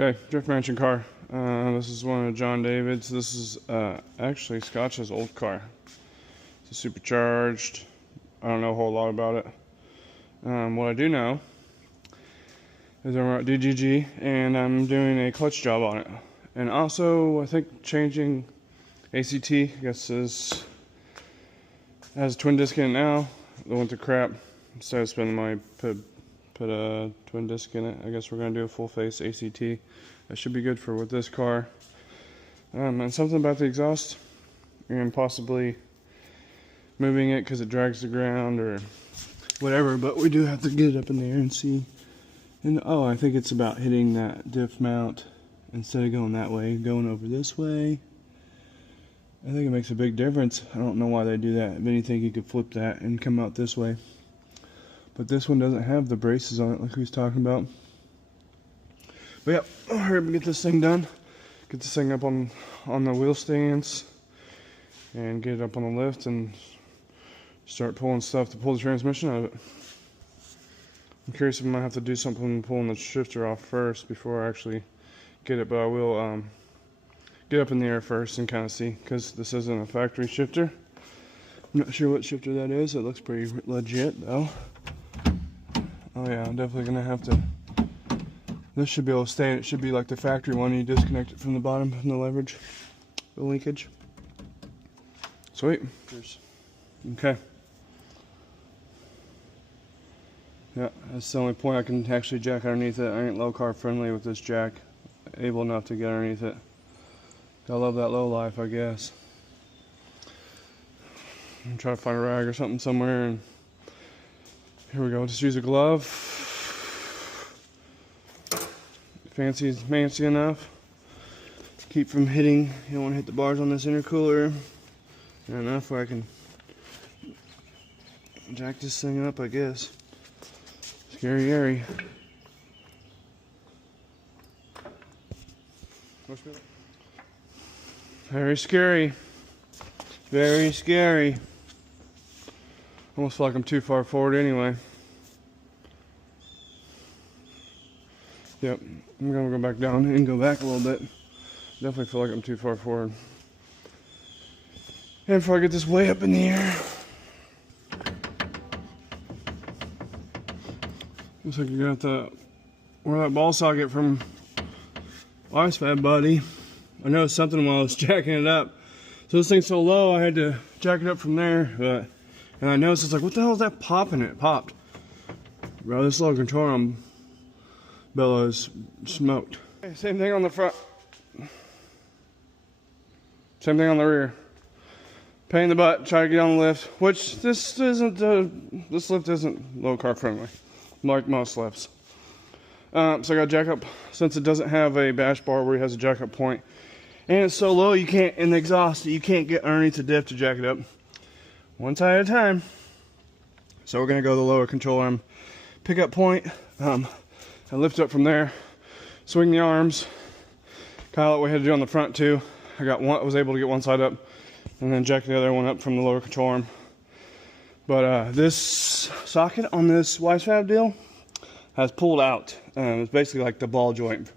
Okay, Drift Mansion car. This is one of John David's. This is actually Scotch's old car. It's a supercharged. I don't know a whole lot about it. What I do know is I'm at DGG and I'm doing a clutch job on it. And also, I think changing ACT, I guess it has a twin disc in it now. It went to crap. Instead of spending money, put a twin disc in it. I guess we're gonna do a full face ACT. That should be good for with this car. And something about the exhaust and possibly moving it because it drags the ground or whatever, but we do have to get it up in the air and see. And oh, I think it's about hitting that diff mount instead of going that way, going over this way. I think it makes a big difference. I don't know why they do that. If anything, you could flip that and come out this way. But this one doesn't have the braces on it like we was talking about. But yeah, I'll hurry up and get this thing done. Get this thing up on the wheel stands and get it up on the lift and start pulling stuff to pull the transmission out of it. I'm curious if I might have to do something pulling the shifter off first before I actually get it, but I will get up in the air first and kind of see, because this isn't a factory shifter. I'm not sure what shifter that is. It looks pretty legit though. Oh yeah, I'm definitely gonna have to. This should be able to stay. It should be like the factory one. You disconnect it from the bottom from the leverage, the linkage. Sweet. Okay. Yeah, that's the only point I can actually jack underneath it. I ain't low car friendly with this jack. Able enough to get underneath it. I love that low life, I guess. I'm trying to find a rag or something somewhere, and here we go. Just use a glove. Fancy enough. Keep from hitting. You don't want to hit the bars on this intercooler. And enough where I can jack this thing up, I guess. Scary. Very scary. Very scary. Almost feel like I'm too far forward anyway. Yep, I'm gonna go back down and go back a little bit. Definitely feel like I'm too far forward. And before I get this way up in the air, looks like you got where that ball socket from Ice Fab Buddy. I noticed something while I was jacking it up. So this thing's so low, I had to jack it up from there. And I noticed, it's like, what the hell is that popping? It popped. Bro, this little control arm bellow is smoked. Okay, same thing on the front. Same thing on the rear. Pain in the butt, try to get on the lift, which this lift isn't low car friendly, like most lifts. So I got jack up, since it doesn't have a bash bar where it has a jack up point, and it's so low you can't, in the exhaust, you can't get underneath the diff to jack it up. One side at a time. So we're gonna go the lower control arm pickup point, and lift up from there, swing the arms, kind of like we had to do on the front too. I was able to get one side up, and then jack the other one up from the lower control arm. But this socket on this Wisefab deal has pulled out. It's basically like the ball joint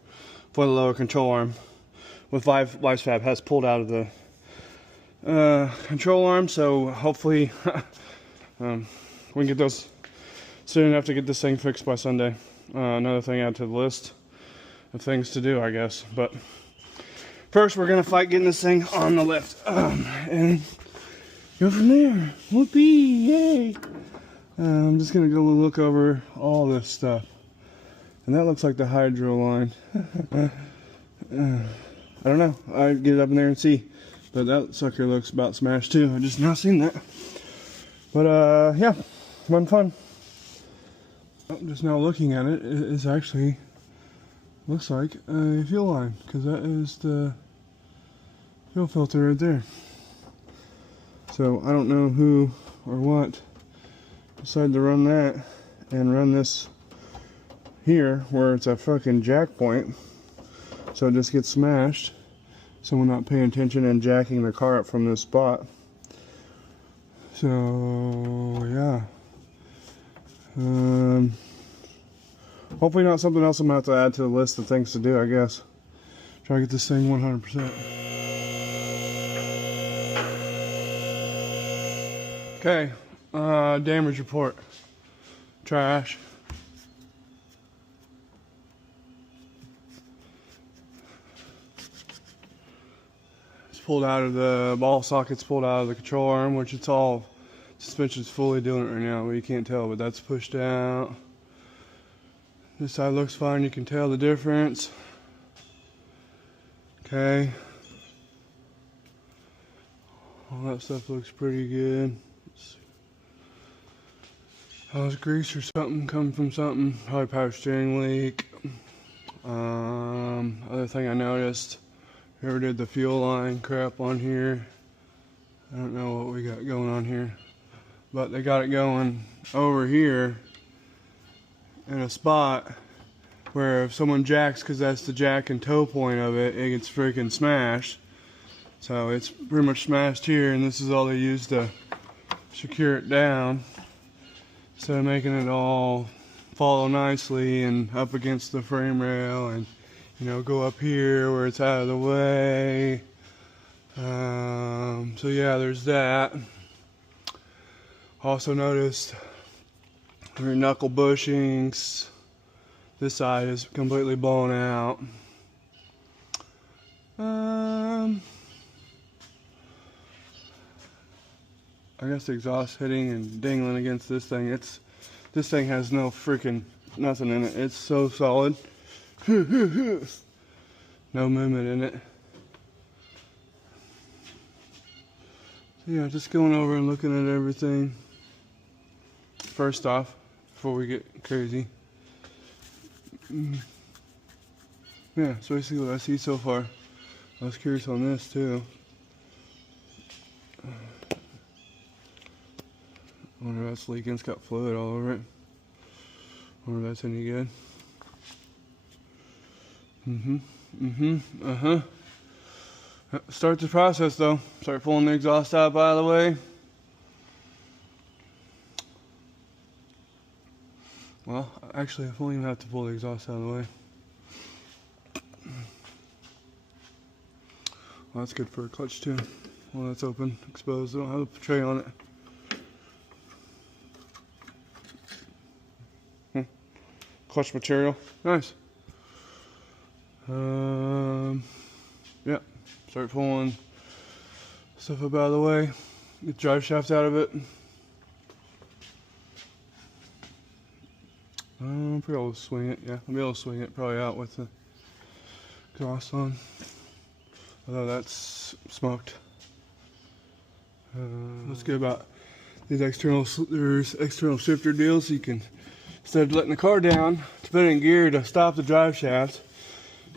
for the lower control arm with Wisefab has pulled out of the control arm. So hopefully we can get those soon enough to get this thing fixed by Sunday. Another thing add to the list of things to do, I guess. But first, we're gonna fight getting this thing on the lift and go from there. Whoopee! Yay! I'm just gonna go look over all this stuff, and that looks like the hydro line. I don't know. I'll get it up in there and see. But that sucker looks about smashed too. I just now seen that. But yeah, fun. Just now looking at it, it's actually looks like a fuel line, because that is the fuel filter right there. So I don't know who or what decided to run that and run this here where it's a fucking jack point, so it just gets smashed. Someone not paying attention and jacking the car up from this spot. So yeah, Hopefully not something else I'm gonna have to add to the list of things to do, I guess. Try to get this thing 100%. Okay, damage report. Trash. It's pulled out of the ball socket's pulled out of the control arm, which it's all, suspension's fully doing it right now, but you can't tell, but that's pushed out. This side looks fine, you can tell the difference. Okay. All that stuff looks pretty good. How's grease or something coming from something? Probably power steering leak. Other thing I noticed, whoever did the fuel line crap on here, I don't know what we got going on here, but they got it going over here in a spot where if someone jacks, because that's the jack and toe point of it, it gets freaking smashed. So it's pretty much smashed here, and this is all they use to secure it down. Instead of making it all follow nicely and up against the frame rail and, you know, go up here where it's out of the way. So yeah, there's that. Also noticed your knuckle bushings. This side is completely blown out. I guess the exhaust hitting and dingling against this thing. This thing has no freaking nothing in it. It's so solid. No movement in it. So yeah, just going over and looking at everything. First off, before we get crazy. Yeah, so basically what I see so far. I was curious on this too. I wonder if that's leaking. It's got fluid all over it. I wonder if that's any good. Start the process though. Start pulling the exhaust out out of the way. Well, actually I won't even have to pull the exhaust out of the way. Well, that's good for a clutch too. Well, that's open, exposed. I don't have a tray on it. Clutch material, nice. Yeah, start pulling stuff up out of the way. Get the drive shaft out of it. I'll be able to swing it. Yeah, I'll be able to swing it probably out with the exhaust on. Although that's smoked. What's good about these external shifter deals? You can, instead of letting the car down to put it in gear to stop the drive shaft,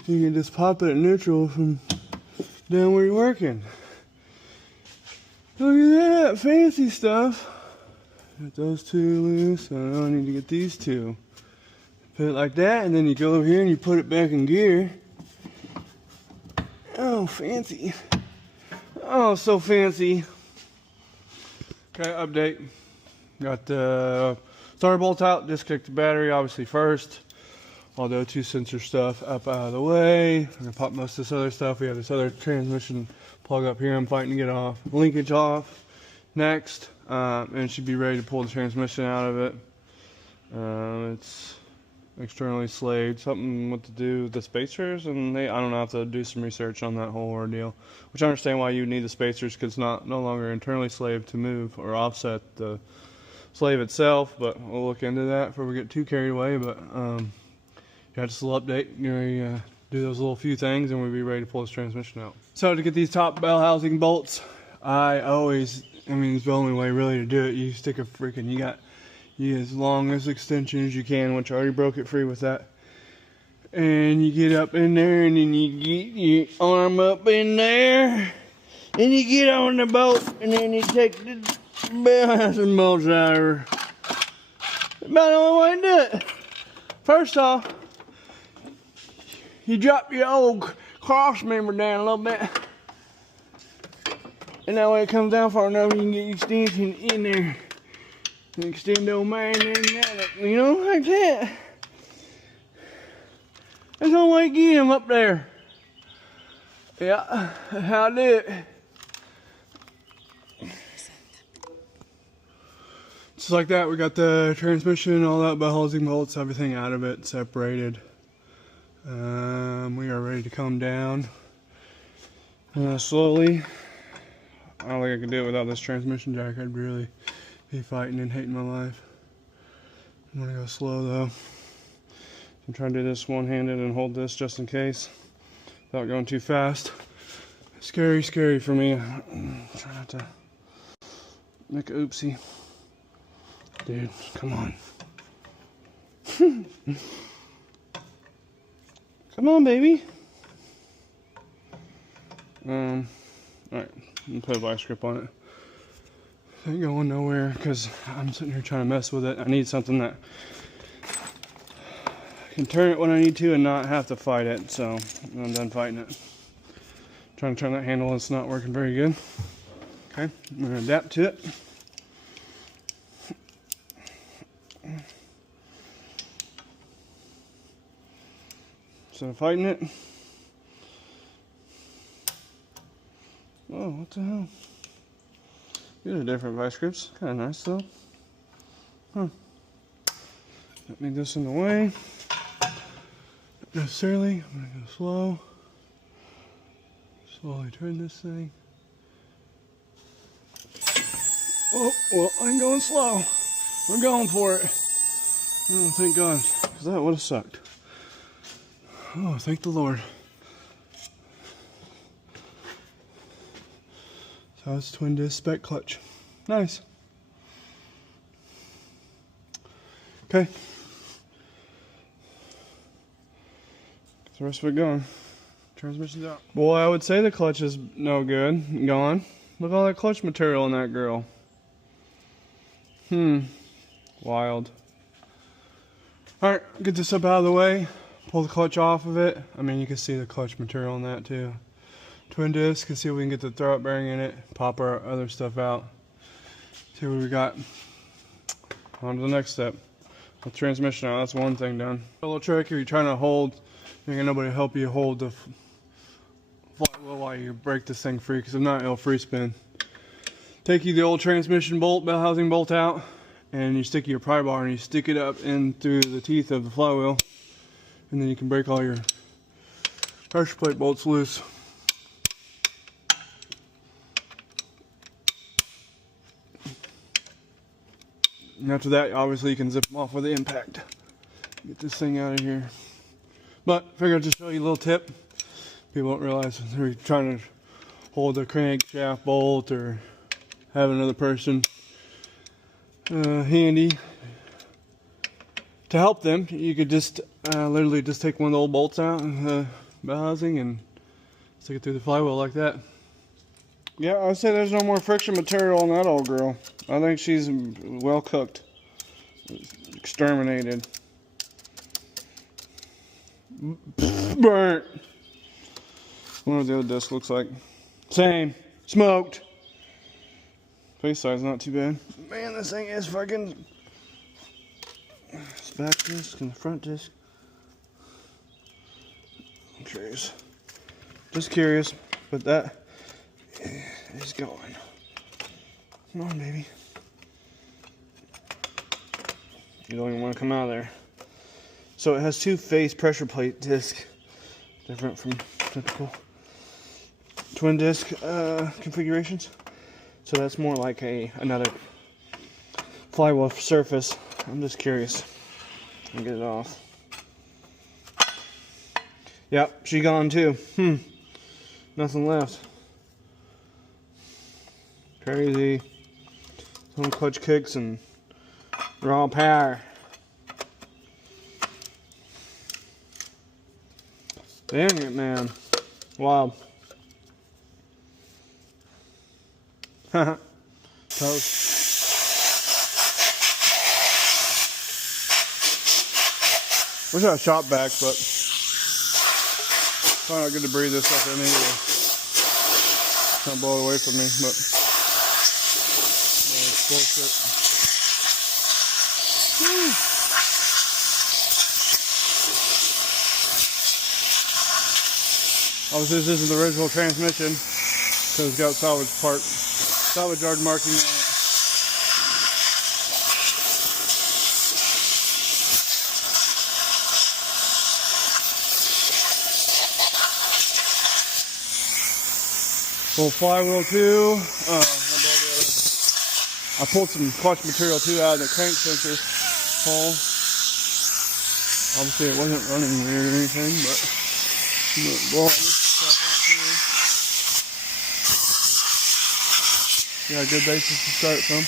you can just pop it at neutral from down where you're working. Look at that, fancy stuff. Got those two loose, so I need to get these two. Put it like that, and then you go over here and you put it back in gear. Oh, fancy. Oh, so fancy. Okay, update. Got the starter bolt out, disconnect the battery obviously first. All the O2 sensor stuff up out of the way. I'm gonna pop most of this other stuff. We have this other transmission plug up here I'm fighting to get off. Linkage off next, and it should be ready to pull the transmission out of it. It's externally slaved, something what to do with the spacers, and I don't know, I have to do some research on that whole ordeal. Which I understand why you need the spacers, because it's no longer internally slaved to move or offset the slave itself, but we'll look into that before we get too carried away. But yeah, just a little update. Do those little few things and we'll be ready to pull this transmission out. So to get these top bell housing bolts, it's the only way really to do it. You stick a freaking, you get as long as extension as you can, which I already broke it free with that. And you get up in there and then you get your arm up in there and you get on the bolt and then you take the bell housing bolts out of her. About the only way to do it. First off, you drop your old cross member down a little bit. And that way it comes down far enough you can get your extension in there. And extend old man in there, like that. It's gonna like him up there. Yeah, how I do it. Just like that, we got the transmission, all that, but housing bolts, everything out of it, separated. We are ready to come down slowly. I don't think I could do it without this transmission jack. I'd really be fighting and hating my life. I'm gonna go slow though. I'm trying to do this one-handed and hold this just in case, without going too fast. Scary, scary for me. Try not to make a oopsie. Dude, come on. Come on, baby. Alright, I'm gonna put a vice grip on it. It ain't going nowhere because I'm sitting here trying to mess with it. I need something that can turn it when I need to and not have to fight it, so I'm done fighting it. Trying to turn that handle and it's not working very good. Okay, I'm going to adapt to it. Instead of fighting it. Oh, what the hell? These are different vice grips. Kind of nice though. Huh. Don't need this in the way. Not necessarily. I'm going to go slow. Slowly turn this thing. Oh, well, I'm going slow. We're going for it. Oh, thank God. Because that would have sucked. Oh, thank the Lord. So it's twin disc spec clutch. Nice. Okay. Get the rest of it going. Transmission's out. Boy, I would say the clutch is no good. Gone. Look at all that clutch material in that girl. Wild. Alright, get this up out of the way. Pull the clutch off of it. I mean, you can see the clutch material in that too. Twin disc, can see if we can get the throwout bearing in it. Pop our other stuff out. See what we got. On to the next step. The transmission out, that's one thing done. A little trick if you're trying to hold, you ain't nobody help you hold the flywheel while you break this thing free, because if not, it'll free spin. Take you the old transmission bolt, bell housing bolt out, and you stick your pry bar and you stick it up in through the teeth of the flywheel, and then you can break all your pressure plate bolts loose. And after that, obviously you can zip them off with the impact. Get this thing out of here. But figured I'd just show you a little tip. People don't realize they're trying to hold a crankshaft bolt or have another person handy to help them. You could just literally just take one of the old bolts out of the bell housing and stick it through the flywheel like that. Yeah, I'd say there's no more friction material on that old girl. I think she's well cooked. Exterminated. Burnt. I wonder what the other disc looks like. Same. Smoked. Face size not too bad. Man, this thing is fucking... It's back disc and the front disc. I'm curious. Just curious. But that is going. Come on, baby. You don't even want to come out of there. So it has two phase pressure plate disc, different from typical twin disc configurations. So that's more like another flywheel surface. I'm just curious. I'll get it off. Yep, she gone too. Nothing left. Crazy. Some clutch kicks and raw power. Dang it, man. Wow. Toast. Wish I had shop back, but probably not good to breathe this stuff in anyway. Can't blow it away from me, but bullshit. Obviously this isn't the original transmission because it's got salvage yard marking on it. Little flywheel too. I pulled some clutch material too out of the crank sensor hole. Obviously it wasn't running weird or anything, but blow all this stuff out too. Yeah, good basis to start from.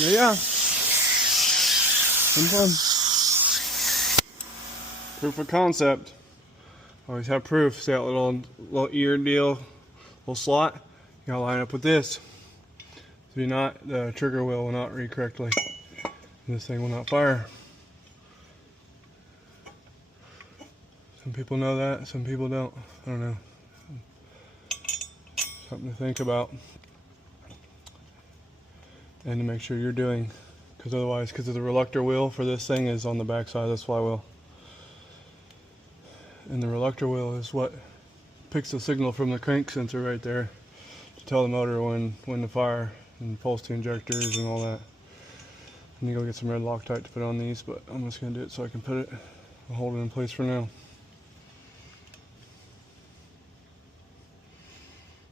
Yeah. Some fun. Proof of concept. Always have proof. See that little ear deal, little slot? You gotta line up with this. So the trigger wheel will not read correctly. And this thing will not fire. Some people know that, some people don't. I don't know. Something to think about. And to make sure you're doing, because otherwise, because of the reluctor wheel for this thing is on the back side of this flywheel. And the reluctor wheel is what picks the signal from the crank sensor right there to tell the motor when to fire, and pulse to injectors and all that. I need to go get some red Loctite to put on these, but I'm just going to do it so I can I'll hold it in place for now.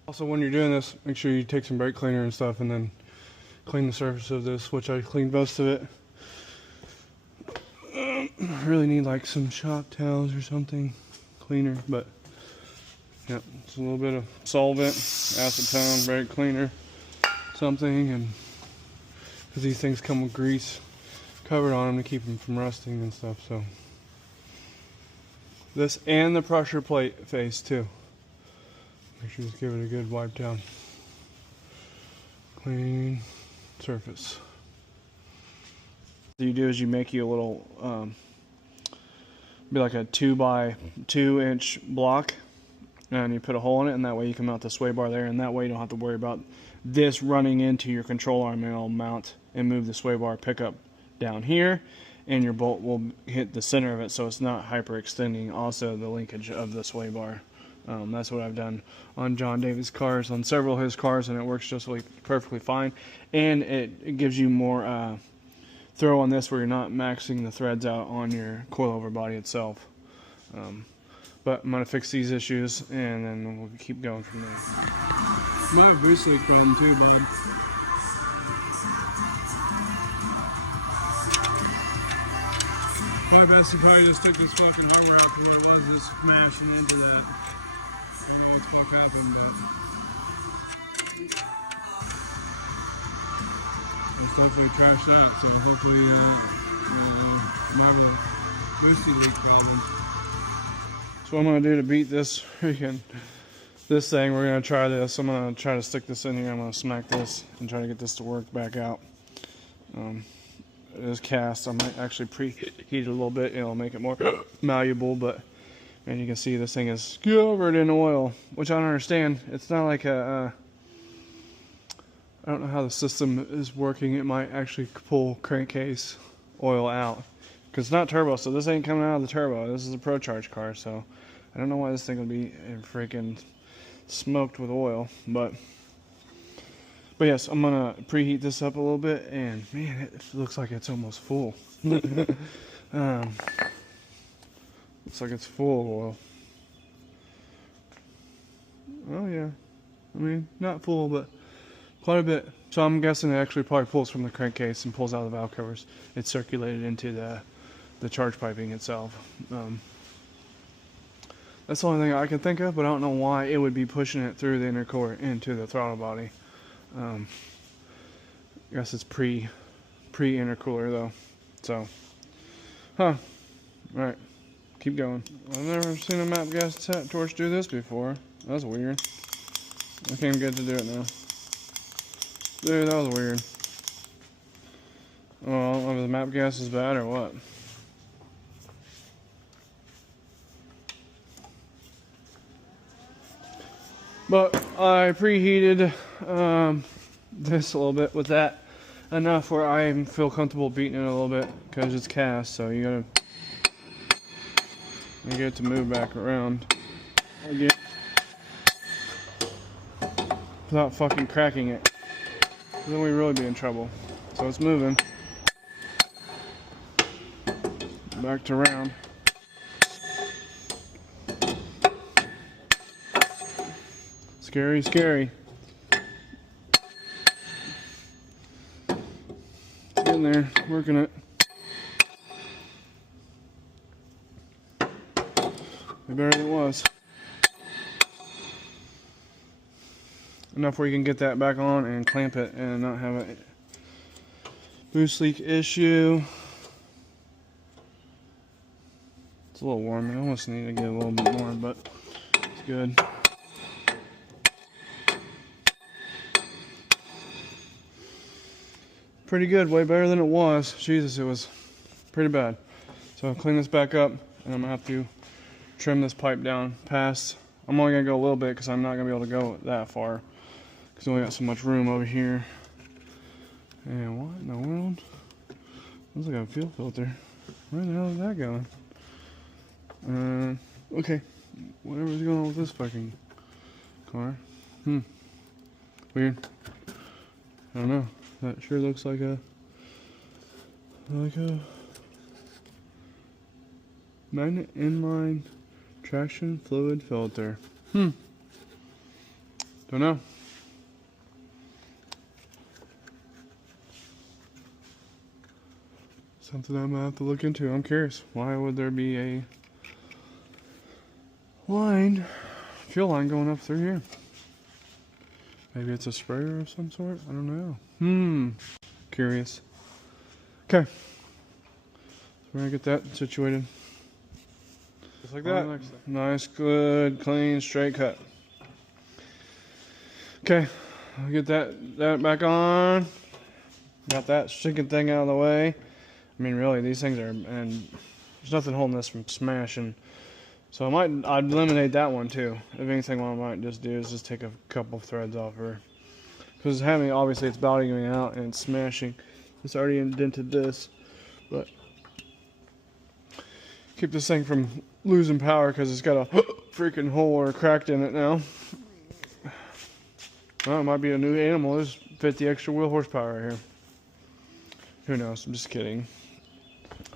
Also, when you're doing this, make sure you take some brake cleaner and stuff and then clean the surface of this, which I cleaned most of it. I really need like some shop towels or something cleaner, but yeah, it's a little bit of solvent, acetone, brake cleaner, something, and because these things come with grease covered on them to keep them from rusting and stuff. So this and the pressure plate face too. Make sure you just give it a good wipe down. Clean surface. What you do is you make you a little be like a 2x2 inch block, and you put a hole in it, and that way you can mount the sway bar there, and that way you don't have to worry about this running into your control arm. It'll mount and move the sway bar pickup down here, and your bolt will hit the center of it, so it's not hyperextending also the linkage of the sway bar. That's what I've done on John David's cars, on several of his cars, and it works just like perfectly fine. And it gives you more throw on this where you're not maxing the threads out on your coilover body itself. But I'm going to fix these issues, and then we'll keep going from there. My boost leak problem too, Bob. Probably best to just took this fucking hardware out from where it was, just smashing into that. I don't know what's fuck happened, but it's hopefully trashed out, so hopefully not a boosted leak problem. So what I'm going to do to beat this thing, we're going to try this. I'm going to try to stick this in here. I'm going to smack this and try to get this to work back out. It is cast. I might actually preheat it a little bit. It'll make it more malleable, but and you can see this thing is covered in oil, which I don't understand. It's not like I don't know how the system is working. It might actually pull crankcase oil out because it's not turbo, so this ain't coming out of the turbo. This is a Pro Charge car, so I don't know why this thing would be freaking smoked with oil, but yes, I'm gonna preheat this up a little bit, and man, it looks like it's almost full. Looks like it's full of oil. Oh yeah, I mean, not full, but quite a bit. So I'm guessing it actually probably pulls from the crankcase and pulls out the valve covers. It's circulated into the charge piping itself. That's the only thing I can think of, but I don't know why it would be pushing it through the intercooler into the throttle body. I guess it's pre-intercooler though. So, alright, keep going. I've never seen a map gas torch do this before. That's weird. I can't get to do it now. Dude, that was weird. Oh, the map gas is bad or what? But I preheated this a little bit with that enough where I feel comfortable beating it a little bit because it's cast. So you get it to move back around again without fucking cracking it. Then we really be in trouble. So it's moving back to round. Scary, scary. Getting there, working it. Way better than it was. Enough where you can get that back on and clamp it and not have a boost leak issue. It's a little warm. I almost need to get a little bit more, but it's good. Pretty good, way better than it was. Jesus, it was pretty bad. So I'll clean this back up, and I'm gonna have to trim this pipe down past. I'm only gonna go a little bit because I'm not gonna be able to go that far because we only got so much room over here. And what in the world? Looks like a fuel filter. Where the hell is that going? Okay. Whatever's going on with this fucking car. Weird. I don't know. That sure looks like a magnet inline traction fluid filter. Don't know. Something I'm gonna have to look into. I'm curious. Why would there be a fuel line going up through here? Maybe it's a sprayer of some sort? I don't know. Curious. Okay. So we're gonna get that situated. Just like that. Nice, good, clean, straight cut. Okay. I'll get that back on. Got that stinking thing out of the way. I mean, really, these things are, and there's nothing holding this from smashing. So I'd eliminate that one too. If anything, what I might just do is just take a couple threads off her. Because obviously it's bottling out and it's smashing. It's already indented this. But keep this thing from losing power because it's got a freaking hole or cracked in it now. Well, it might be a new animal. There's 50 extra wheel horsepower right here. Who knows? I'm just kidding.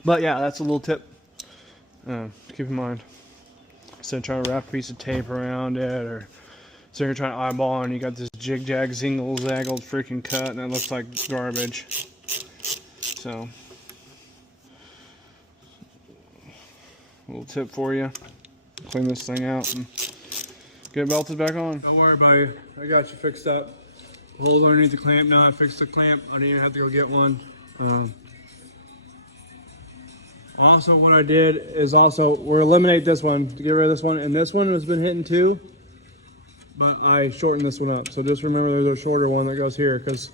But yeah, that's a little tip to keep in mind. Instead of trying to wrap a piece of tape around it, or so you're trying to eyeball and you got this jig-jag, zingle-zaggled freaking cut and it looks like garbage. So, a little tip for you. Clean this thing out and get it belted back on. Don't worry, buddy. I got you fixed up. Hold underneath the clamp. Now I fixed the clamp. I didn't even have to go get one. Also, what I did is we're eliminate this one to get rid of this one, and this one has been hitting too, but I shortened this one up. So just remember there's a shorter one that goes here because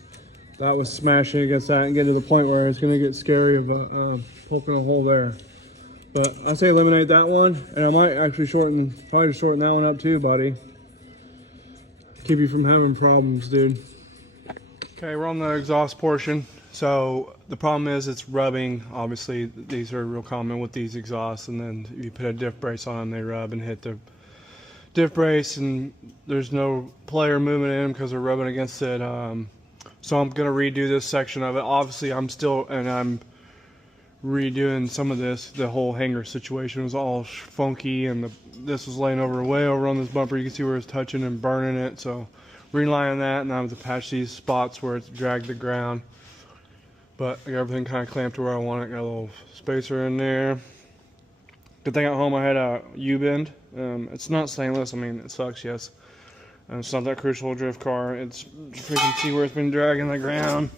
that was smashing against that and getting to the point where it's going to get scary of poking a hole there. But I say eliminate that one, and I might actually probably shorten that one up too, buddy. Keep you from having problems, dude. Okay, we're on the exhaust portion. So the problem is it's rubbing. Obviously, these are real common with these exhausts, and then you put a diff brace on them, they rub and hit the diff brace, and there's no play or movement in them because they're rubbing against it. So I'm gonna redo this section of it. Obviously, I'm redoing some of this. The whole hanger situation was all funky, and this was laying way over on this bumper. You can see where it's touching and burning it. So relining that, and I have to patch these spots where it's dragged the ground. But I got everything kind of clamped to where I want it. Got a little spacer in there. Good thing at home I had a U-bend. It's not stainless. I mean, it sucks, yes. It's not that crucial drift car. It's freaking see where it's been dragging the ground.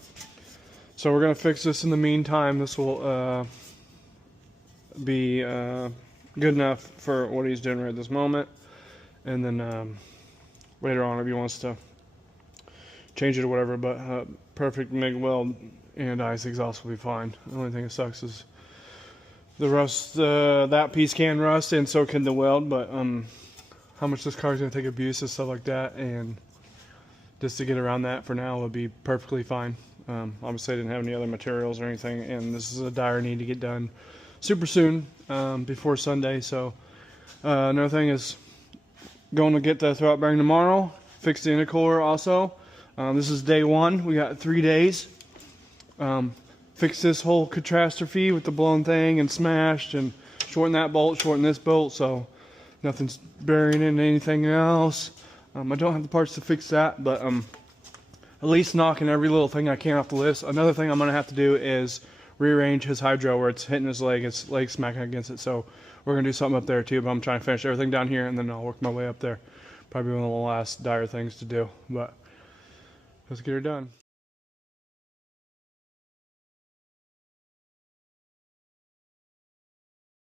So we're going to fix this in the meantime. This will be good enough for what he's doing right at this moment. And then later on, if he wants to change it or whatever, but perfect MIG weld and ice exhaust will be fine. The only thing that sucks is the rust. That piece can rust, and so can the weld. But how much this car is going to take abuse and stuff like that, and just to get around that for now would be perfectly fine. Obviously I didn't have any other materials or anything, and this is a dire need to get done super soon, before Sunday. So another thing is going to get the throwout bearing tomorrow, fix the intercooler also. This is day 1. We got 3 days. Fix this whole catastrophe with the blown thing and smashed, and shorten that bolt, shorten this bolt, so nothing's burying in anything else. I don't have the parts to fix that, but at least knocking every little thing I can off the list. Another thing I'm going to have to do is rearrange his hydro where it's hitting his leg smacking against it, so we're going to do something up there too, but I'm trying to finish everything down here and then I'll work my way up there. Probably one of the last dire things to do, but let's get her done.